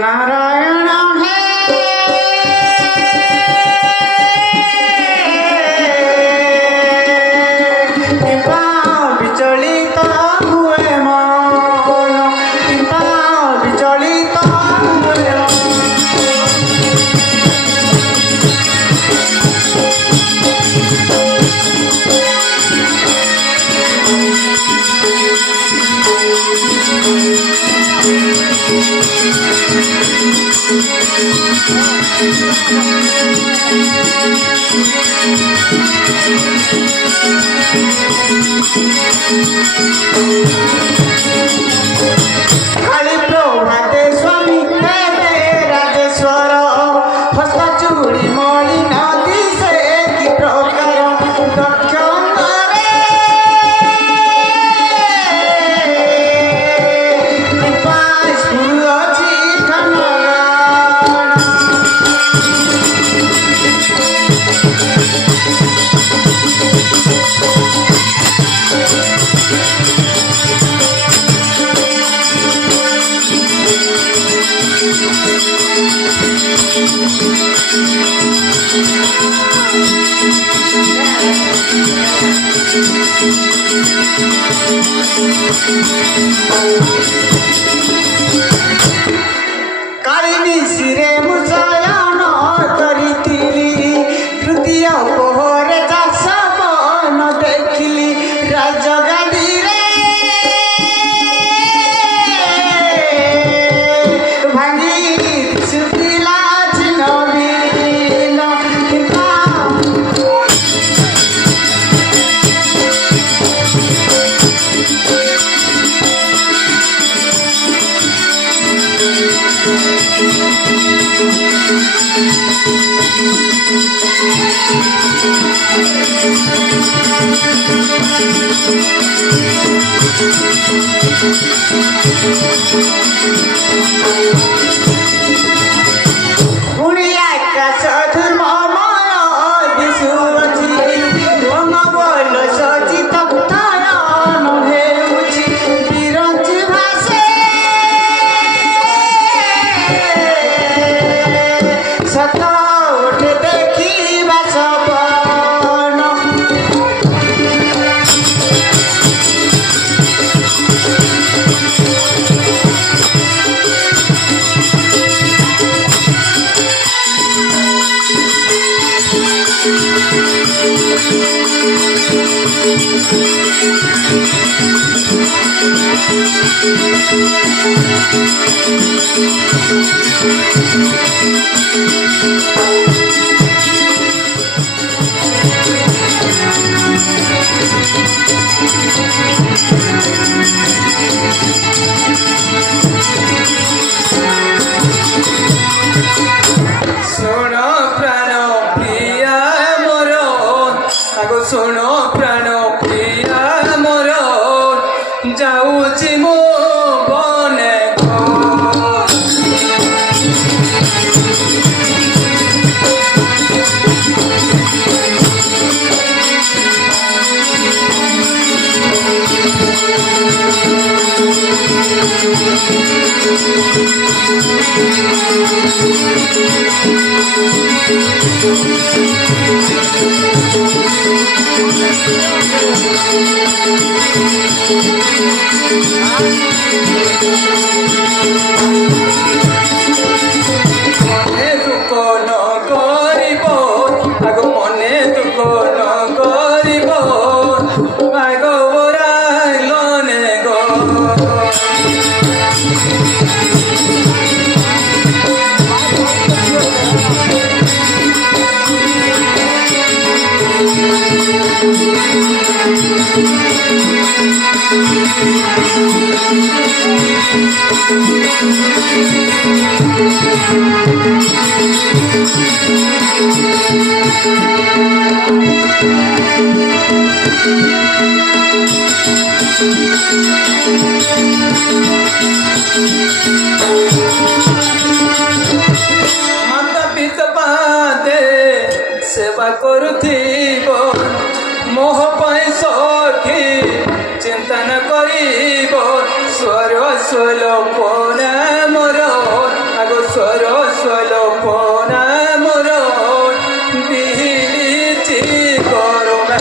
नारायण है कृपा विचलित हुए मन कृपा विचलित हुए काली प्रभाते स्वामी हे राजेश्वर हस्त चूड़ी मणि नदी से कि प्रकार दक्ष कृपा स्फुर अछि कालिनी सिरे मुचयन करिथिली तृतीय पोहरे चाष बन देखिली राजगादी रे भांगी सुतिला चिन्हबिन गुणिया आकाश धर्ममय दिशुअछि भंगबल सचित नयन हेउछि बिरंचि भासे सत उठे देखिबा सपन सुन प्राण प्रिया मोर आगो सुन प्राण प्रिया मोर जाऊची मो बने मने दुख न करिब आगो मने दुख न करिब आगो बराइलने गो माता पिता पादे सेवा करुथिब मोह पाई सखी चिंता न कर করিব সরসল পোনা মোর আগ সরসল পোনা মোর বিলিছি গরমে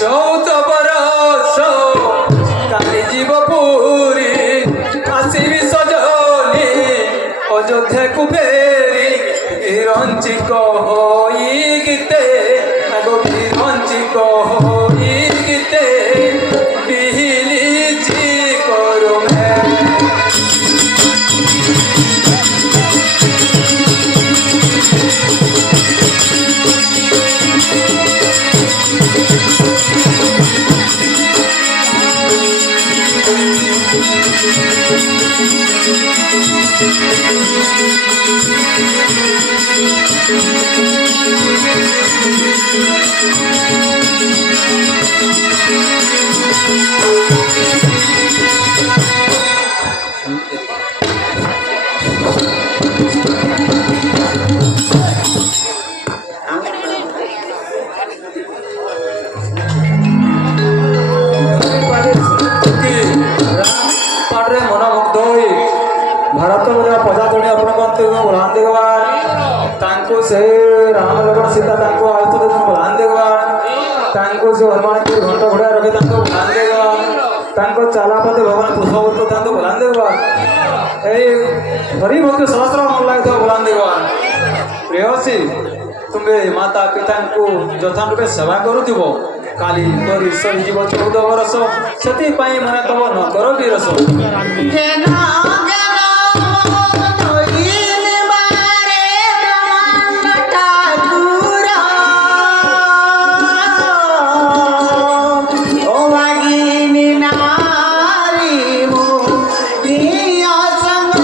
চৌদ বরষ কালি জীব পুরী আসিবি সজনী অযোধ্যাকু ফেরি বিরঞ্চিক হই গীতে আগ বিরঞ্চিক হই গীতে বিহিলিছি করমে ପାଠରେ ମନମୁଗ୍ଧ ହୋଇ ଭାରତର ପ୍ରଜାତଣି ଆପଣଙ୍କ ବଳାନ ଦେଗବାନ ତାଙ୍କୁ ସେ ରାମ ଲକ୍ଷ୍ମଣ ସୀତା ତାଙ୍କୁ ଆୟତ ବଳାନ ଦେଗବାନ ତାଙ୍କୁ ସେ ହନୁମାନଙ୍କୁ ଘଣ୍ଟ ଘୋଡ଼ା ରଖି ତାଙ୍କୁ ବଳାନ ଦେଗବାନ ତାଙ୍କ ଚାଲାପତି ଭଗବାନ ପୁଷ୍ପବନ୍ତ ତାଙ୍କୁ ବଳାନ ଦେଗବାନ এই হরিভক্তি সহস্র মন লাগিথ বলান দেগবান প্রেয়সী তুমি মাতা পিতাଙ୍କୁ যথান রূপে সেবা କରୁଥିବ কালি କରି ସରିଯିବ 14 ବରଷ ସେଥିପାଇଁ ମନେ ତବ ନ କର ବିରସ যেন যেন নইলে বারে ব্রহ্মাণ্ড ঠাকুর ও ভাগিনী নারী মো প্রিয় সঙ্গ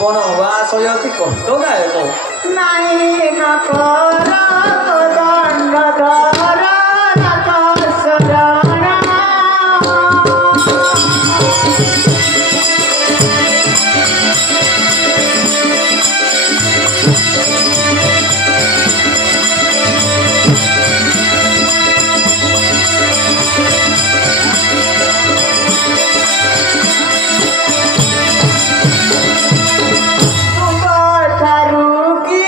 ବନବାସ ଅତି କଷ୍ଟଦାୟକ। ନାଇଁ ନକର ଦଣ୍ଡ ଧର ନକ ଶରଣ। ଠାରୁ କି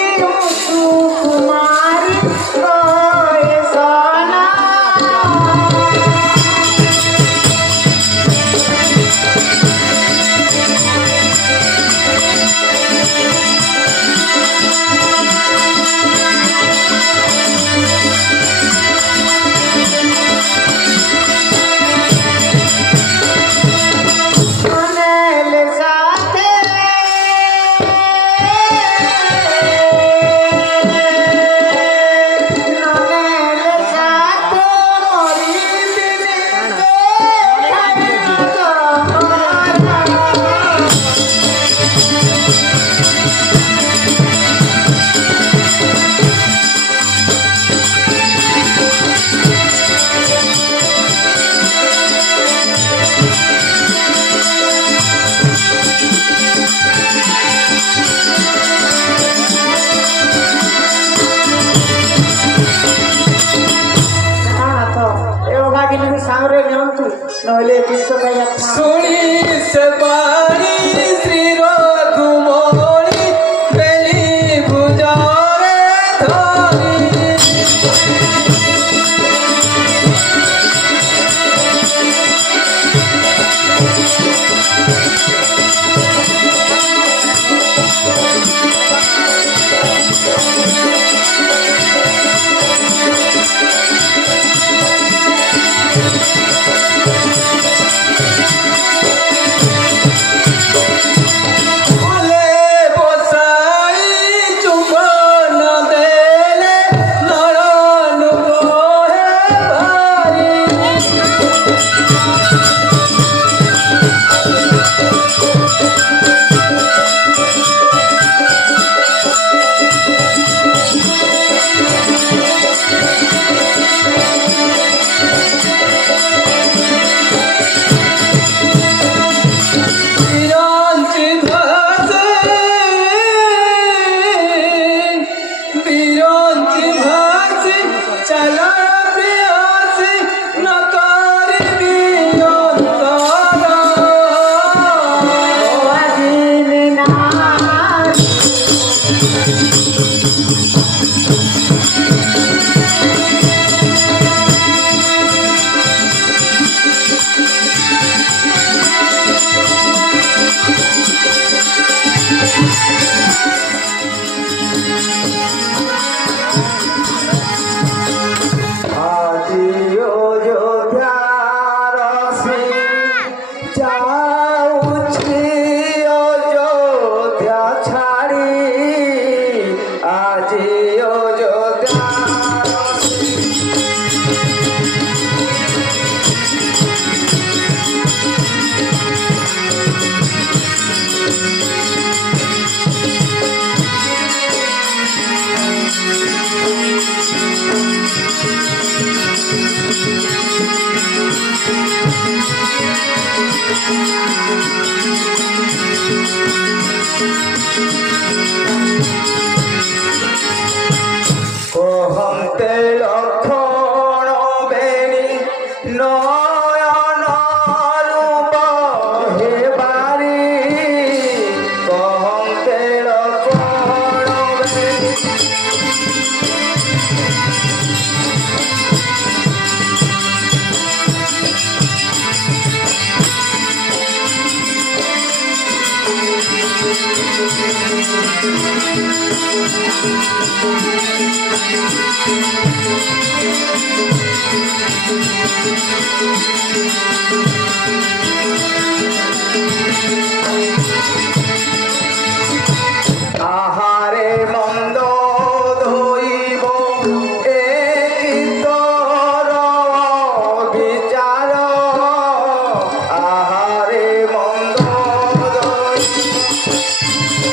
ସୁକୁମାରୀ କହେ ସନା। ଅନେଲେ ସାଥେ ଅନେଲେ ସାଥେ ମରିବିନି ସାଙ୍ଗରେ ନିଅନ୍ତୁ ନହେଲେ ବିଷ ଖାଇବା ଶୁଣି ସେ ବାଣୀ ଶ୍ରୀର ତୁମରି ବେଲି ଭୁଜରେ ଧରି। আহারে মন্দ ধইব একি তোর বিচার আহারে মন্দ ধইব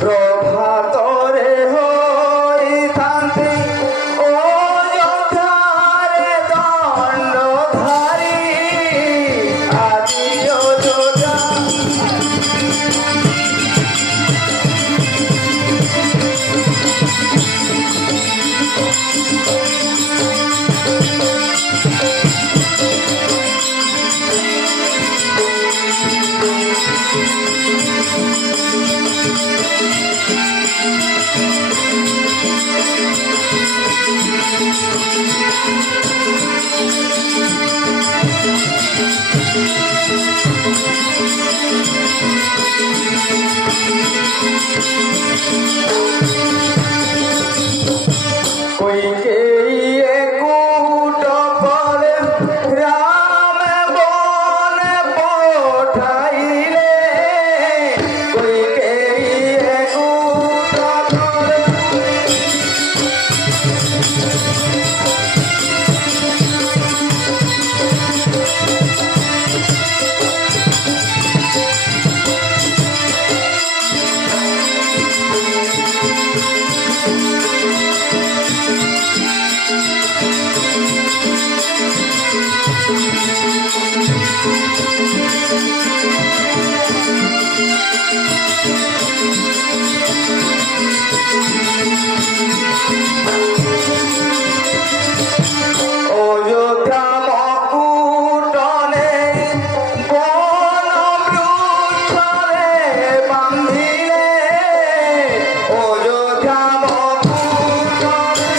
প্রভাতরে হইতান্তি অযোধ্যারে দণ্ডধারী আদি অযোধ্যা কইকেয়ীয়ে কূট ফলে রামে বনে পঠাইলে কইকেয়ীয়ে কূট ফলে অযোধ্যা মকুটনে বন বৃক্ষরে বান্ধিলে অযোধ্যা মকুটনে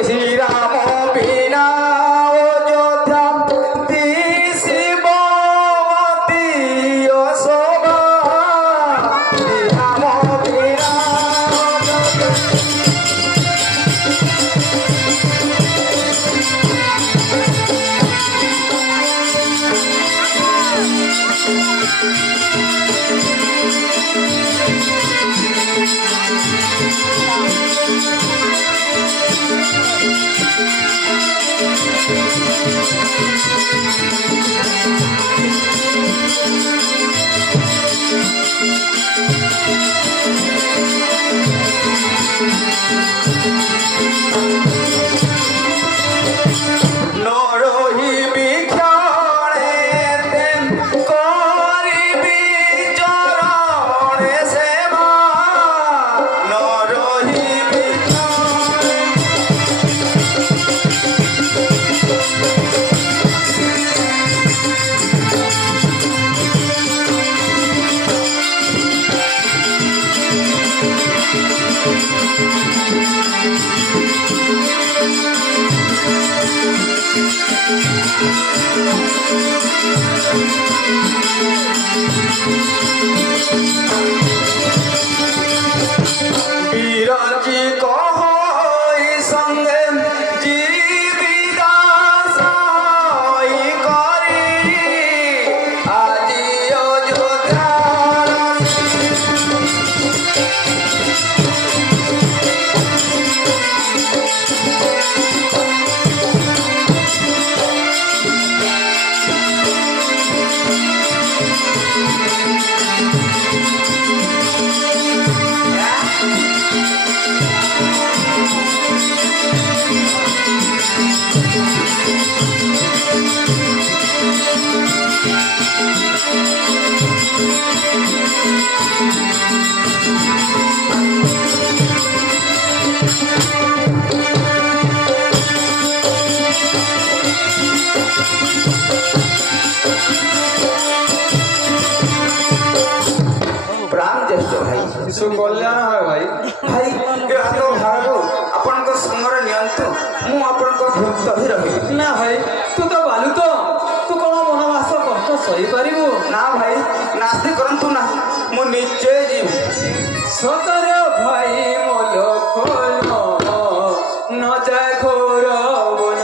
শ্রীরাম বিনা অযোধ্যা দিশিবতী শোভা শ্রীরাম বিনা অযোধ্যা নরহি বিক্ষণে তেন করিবি চরণে সেবা নরহি বিক্ষণে বিরঞ্চি কহই সঙ্গে জীবিদাসই করি আজি অযোধ্যার ଭାତ ଭାଗକୁ ଆପଣଙ୍କ ସଙ୍ଗରେ ନିଅନ୍ତୁ ମୁଁ ଆପଣଙ୍କ ଭୃତ ହିଁ ରହିବି। ନା ଭାଇ ତୁ ତ ବାଲୁତ, ତୁ କ'ଣ ବନବାସ କଷ୍ଟ ସହିପାରିବୁ? ନା ଭାଇ ନାସ୍ତି କରନ୍ତୁ ନାହିଁ, ମୁଁ ନିଜେ ଯିବି। ସତର ଭାଇ ମୋଲ ଖୋଲ ନ ଯାଏ ଘୋର ବନ।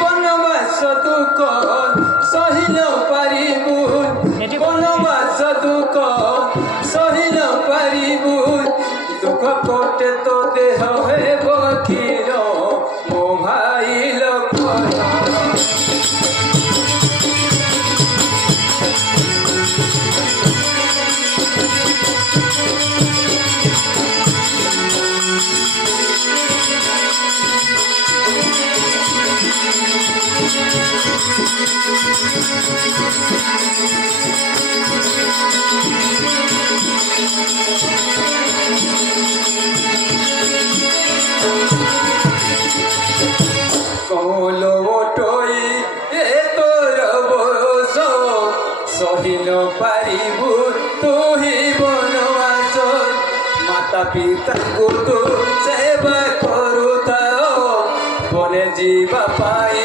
বনবাস দুঃখ সহিল পারিবু, বনবাস দুঃখ সহিল পারিবু, দুঃখ কোটে তো দেহ হেব ক্ষীর মো ভাই লক্ষণ। কলো ওটই এ তোর বয়স সহিল পারিবু তুহি বনবাস। মাতা পিতাଙ୍କୁ তু সেবা କରୁଥାଅ, বনে ଯିବା ପାଇଁ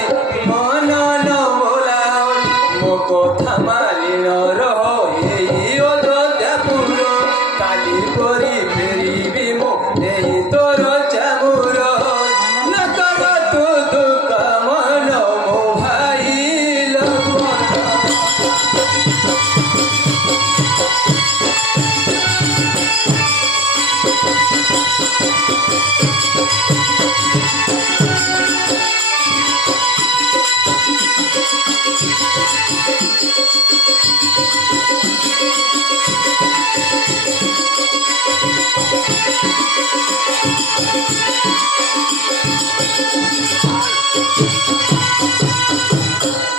ମନ ନ ବୋଲାଅ। ମୋ କଥା ମାନି ନ ରହ ଏଇ ଅଯୋଧ୍ୟାପୁର, କାଲି ପରି ଫେରିବି ମୁଁ ଏହି ତୋର ଚାମୁର। ନ କର ତୁ ଦୁଃଖ ମନ ମୋ ଭାଇ ଲକ୍ଷ୍ମଣ।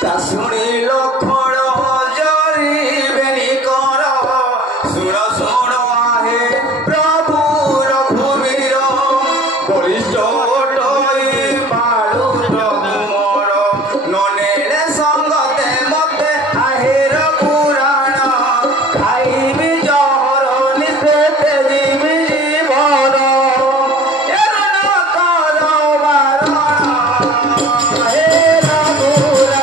তা শুনি লক্ষণ জরিবেনি কর, শুণ শুণ আহে প্রভু রঘুবীর। বলিষ্ঠ ওটই পালু প্রভু মোর, ননেলে সঙ্গতে মতে আহের পুরাণ। খাইবি জহর নিষেধে দিবি জীবন, এর ন কর বারণ হে রঘুরাণ।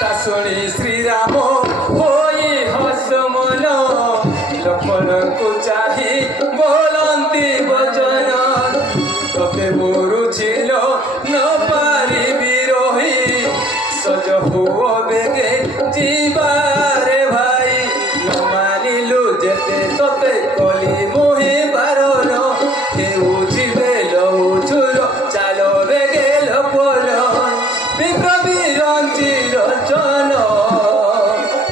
তা শুনি শ্রীরাম হই হস মন, লক্ষণଙ୍କୁ চাহি ବୋଲନ୍ତି ବଚନ। ତତେ ମରୁଛିଲ ନ ପାରିବି ରହି, ସଜ ହୁଅ ବେଗେ ଯିବାରେ ଭାଇ। ନ ମାନିଲୁ ଯେତେ ତତେ କଲି ମୋହି ବାରଣ, ହେଉଛିବେ ଲଉଛୁର ଚାଲ ବେଗେ ଲପନ। ବିପ୍ର ବିରଞ୍ଚି ରଚନ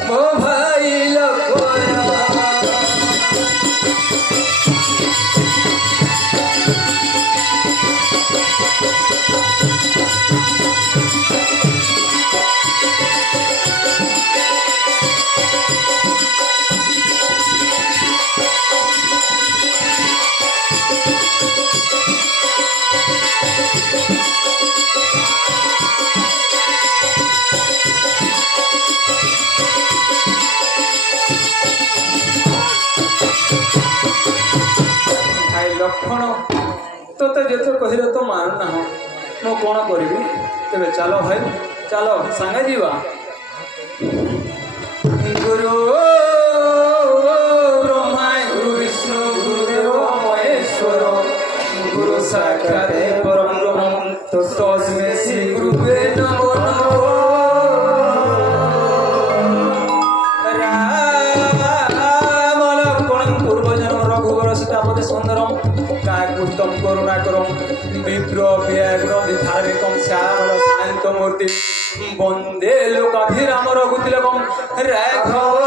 ମୋ ଭାଇ ଲକ୍ଷ୍ମଣ। ଭାଇ ଲକ୍ଷଣ ତୋତେ ଯେତେ କହିଲେ ତ ମାନୁନାହଁ, ମୁଁ କ'ଣ କରିବି? ତେବେ ଚାଲ ଭାଇ, ଚାଲ ସାଙ୍ଗେ ଯିବା। ଗୁରୁ ବ୍ରହ୍ମା ଗୁରୁ ବିଷ୍ଣୁ ଗୁରୁଦେବ ମହେଶ୍ୱର, ଗୁରୁ ସାକ୍ଷାତ୍ ପରଂ ବ୍ରହ୍ମ ତସ୍ମୈ ଶ୍ରୀ মূর্তি বন্দে লোকাভিরাম রঘুতিলকম রাঘব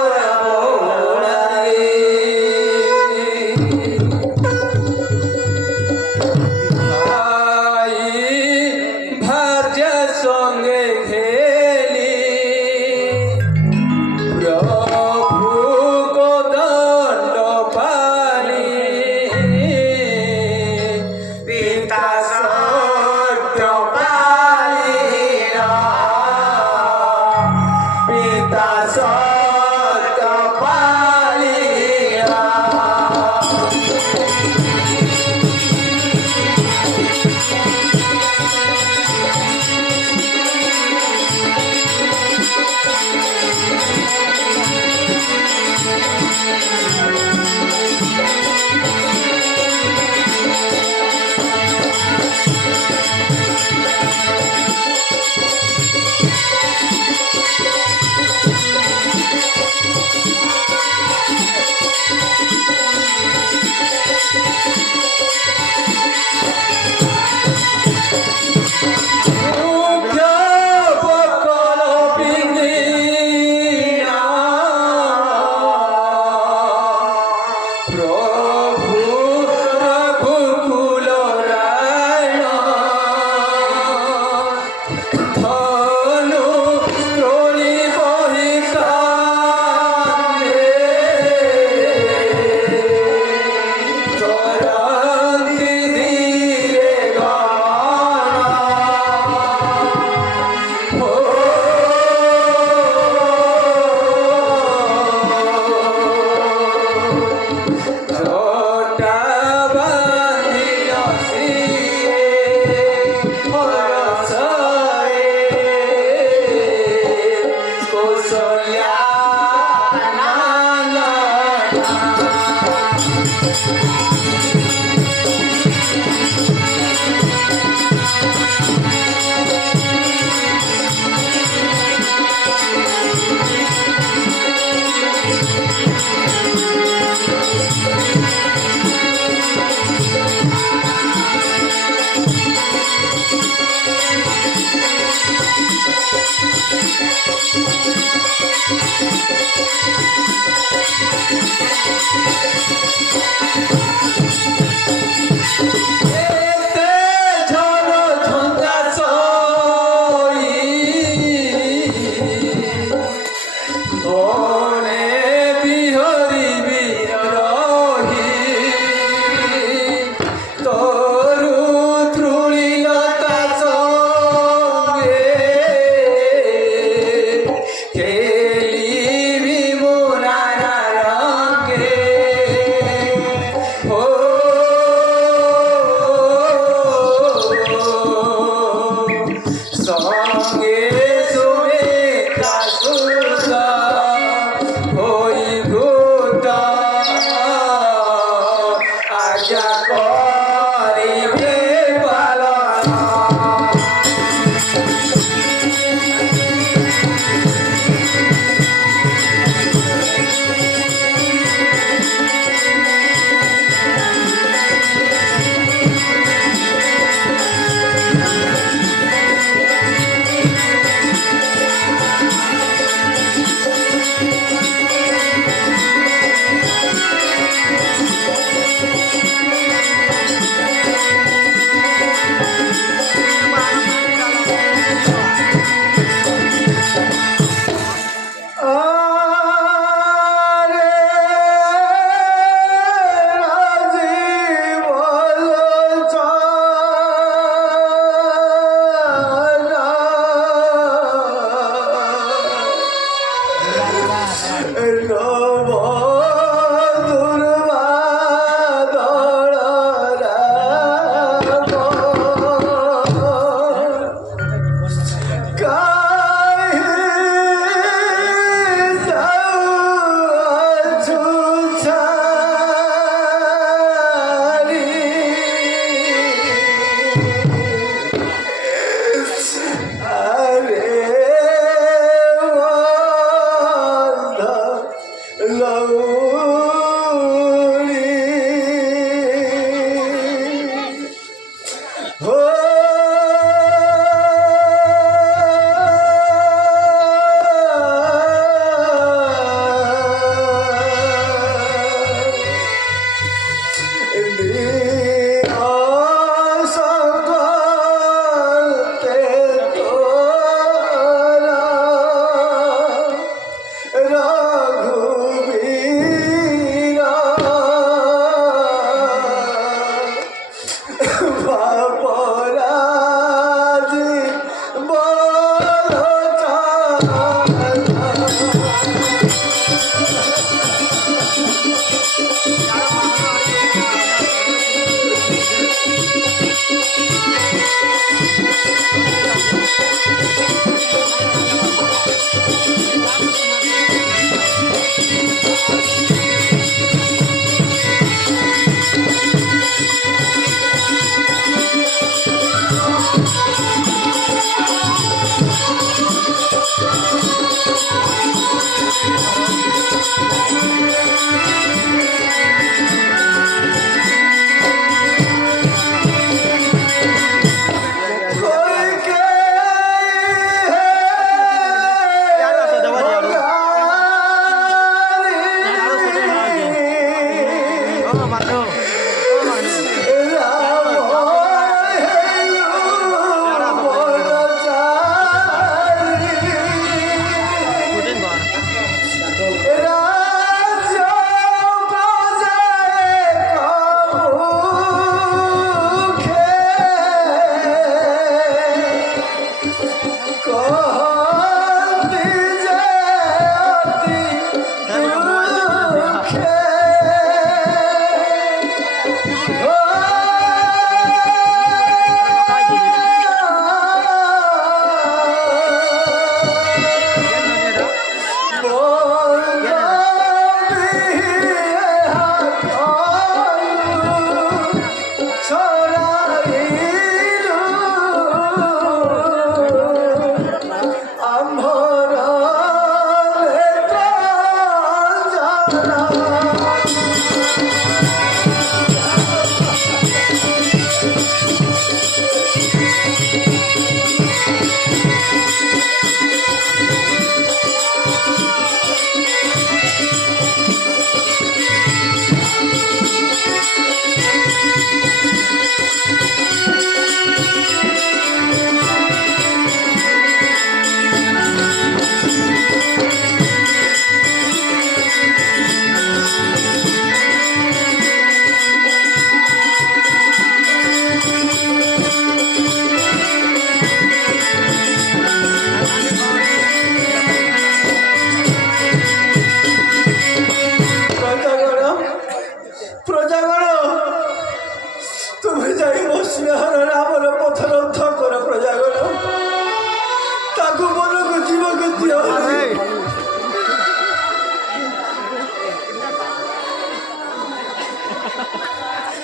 ভাই ভার্যার সঙ্গে খেলি প্রভু দণ্ড পালি পিতা সত্য পালিয়া পিতা সত্য পালিয়া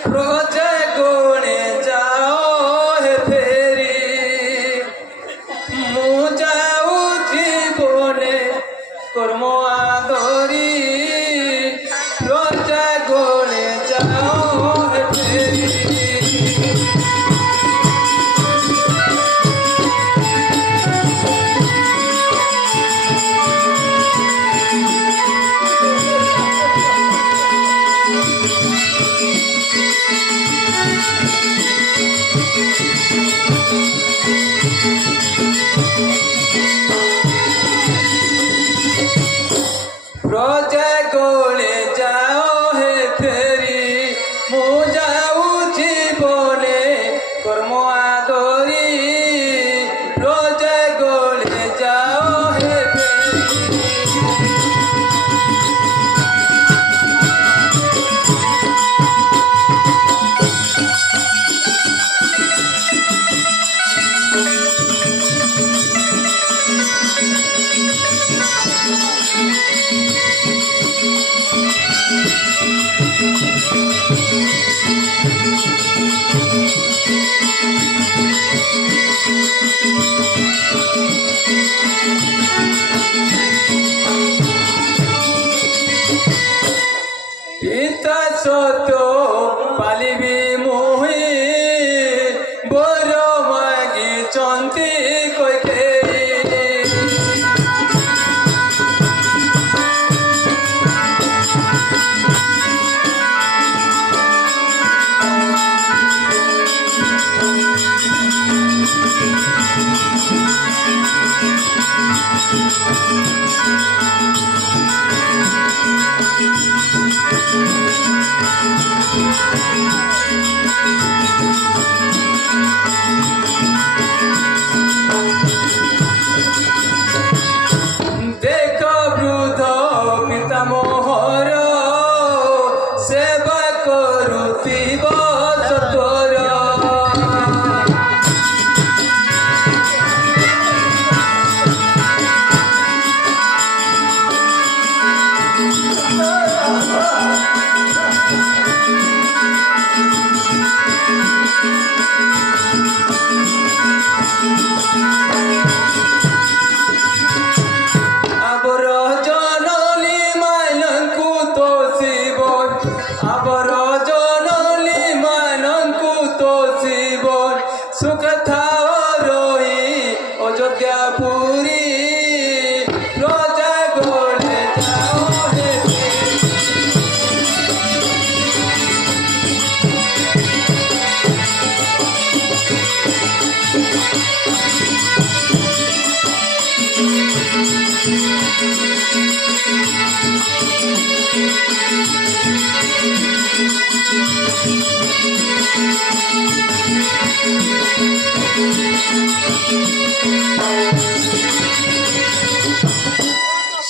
প্রজা গণে যাও হে ফেরি মু যাও জীবনে কর্ম আদরি প্রজা গণে যাও হে ফেরি প্রজা গলে যাও হে ফেরি মু যাও জীবনে কর্ম আদরি প্রজা গলে যাও হে ফেরি পিতা সত পালিবি মোহি বর মাগি চন্তি কইকে দেখ বৃদ্ধ পিতা মোহর সেবা করুথিব সতর আবর জননী মানঙ্কু তোষিব আবর জননী মানঙ্কু তোষিব সুখ থাও রহি অযোধ্যা পুরী প্রজা গলে যাও হে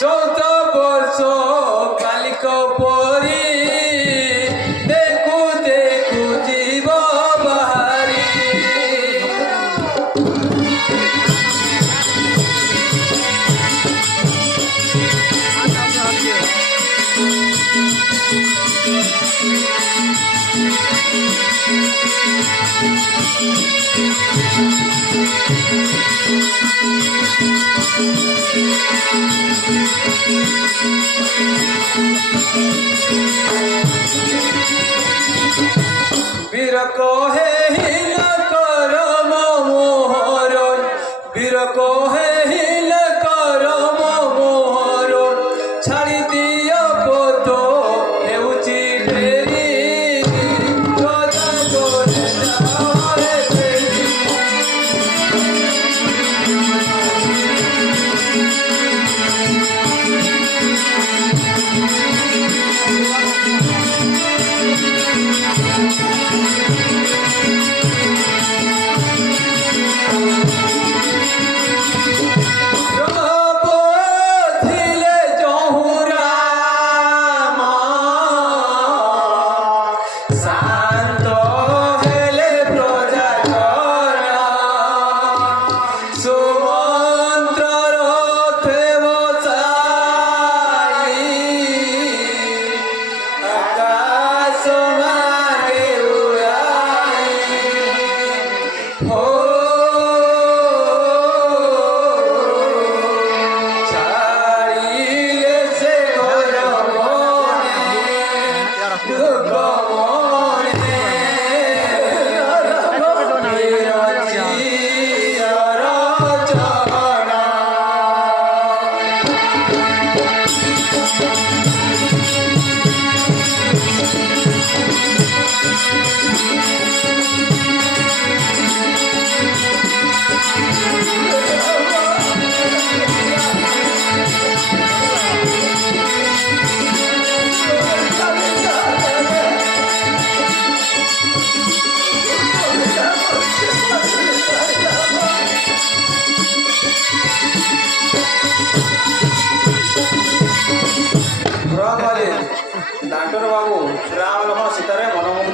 চৌদ বর্ষ কালিক পরি দেখু দেখু জীব বাহারি বীর কহে হিল কর মোহর বীর কহে হিল কর মোহর ছাড়ি দিও পত হেউচি ঢেরি প্রজা গলে যাও হে ফেরি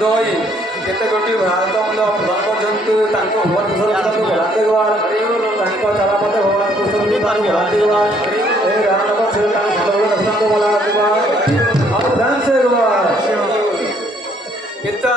ହୋଇ କେତେ ଗୋଟି ଭାରତ ମଧ୍ୟ ପ୍ରଦାନ କରିଛନ୍ତି ତାଙ୍କ ଭଗବାନ କୃଷ୍ଣଙ୍କୁ ଭଗବାନ ଦେଗବାନ ତାଙ୍କ ଚାଲାପତେ ଭଗବାନ କୃଷ୍ଣଙ୍କୁ ତାଙ୍କୁ ଭଗବାନ ଦେଗବାନ এই রামনগর ছেড়ে তার ভালোভাবে রক্ষান্ত বলা দেগবান আর ধ্যান সে দেগবান পিতা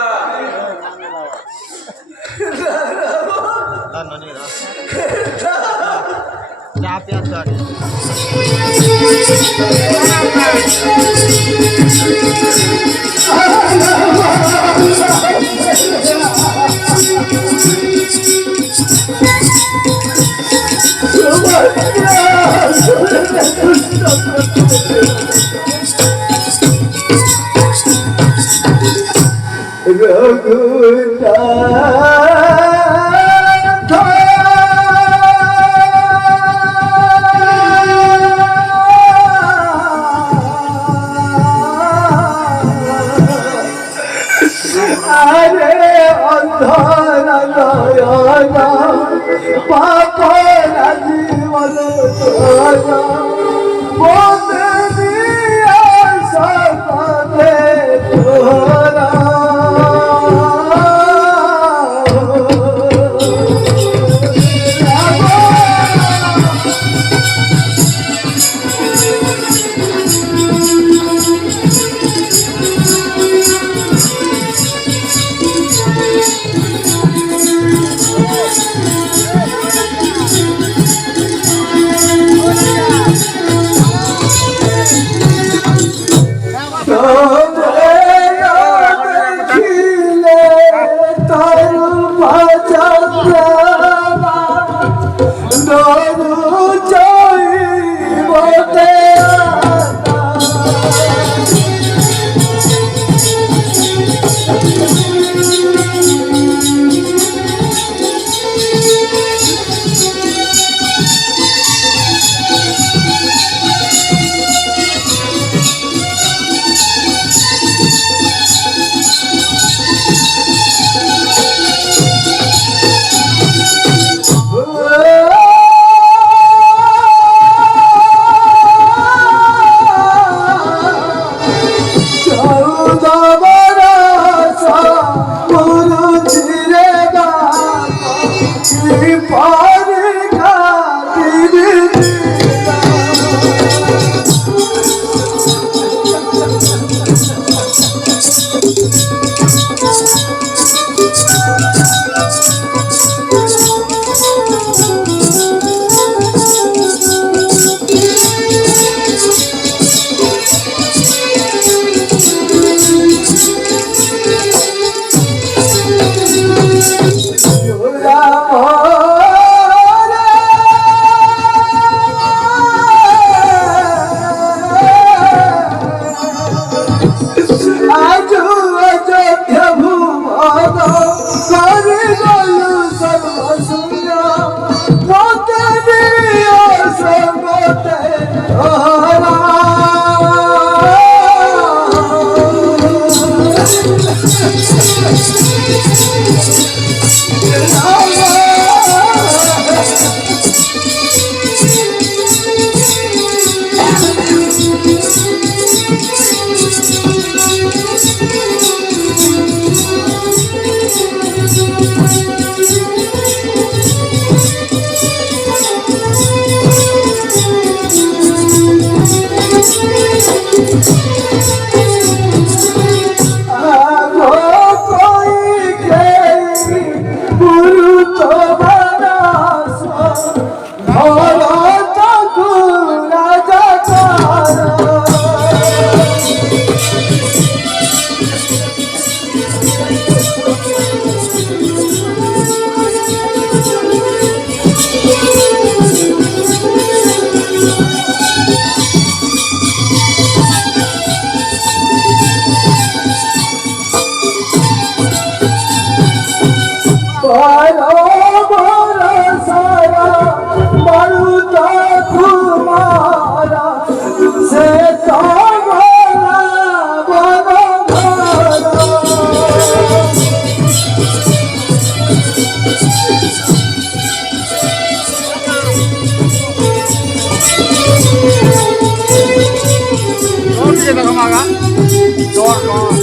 Dor, dor.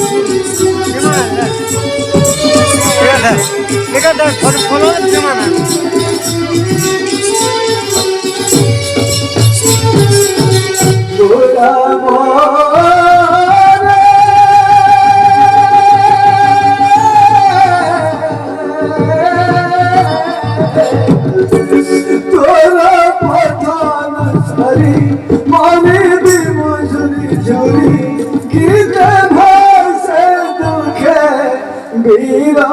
Gimana? এটা দেখ ফলো জমানা তোরা তোরা প্রধান সারি মানে বিমজুরি ঝুরি কি যে ভাসে দুঃখে বীরা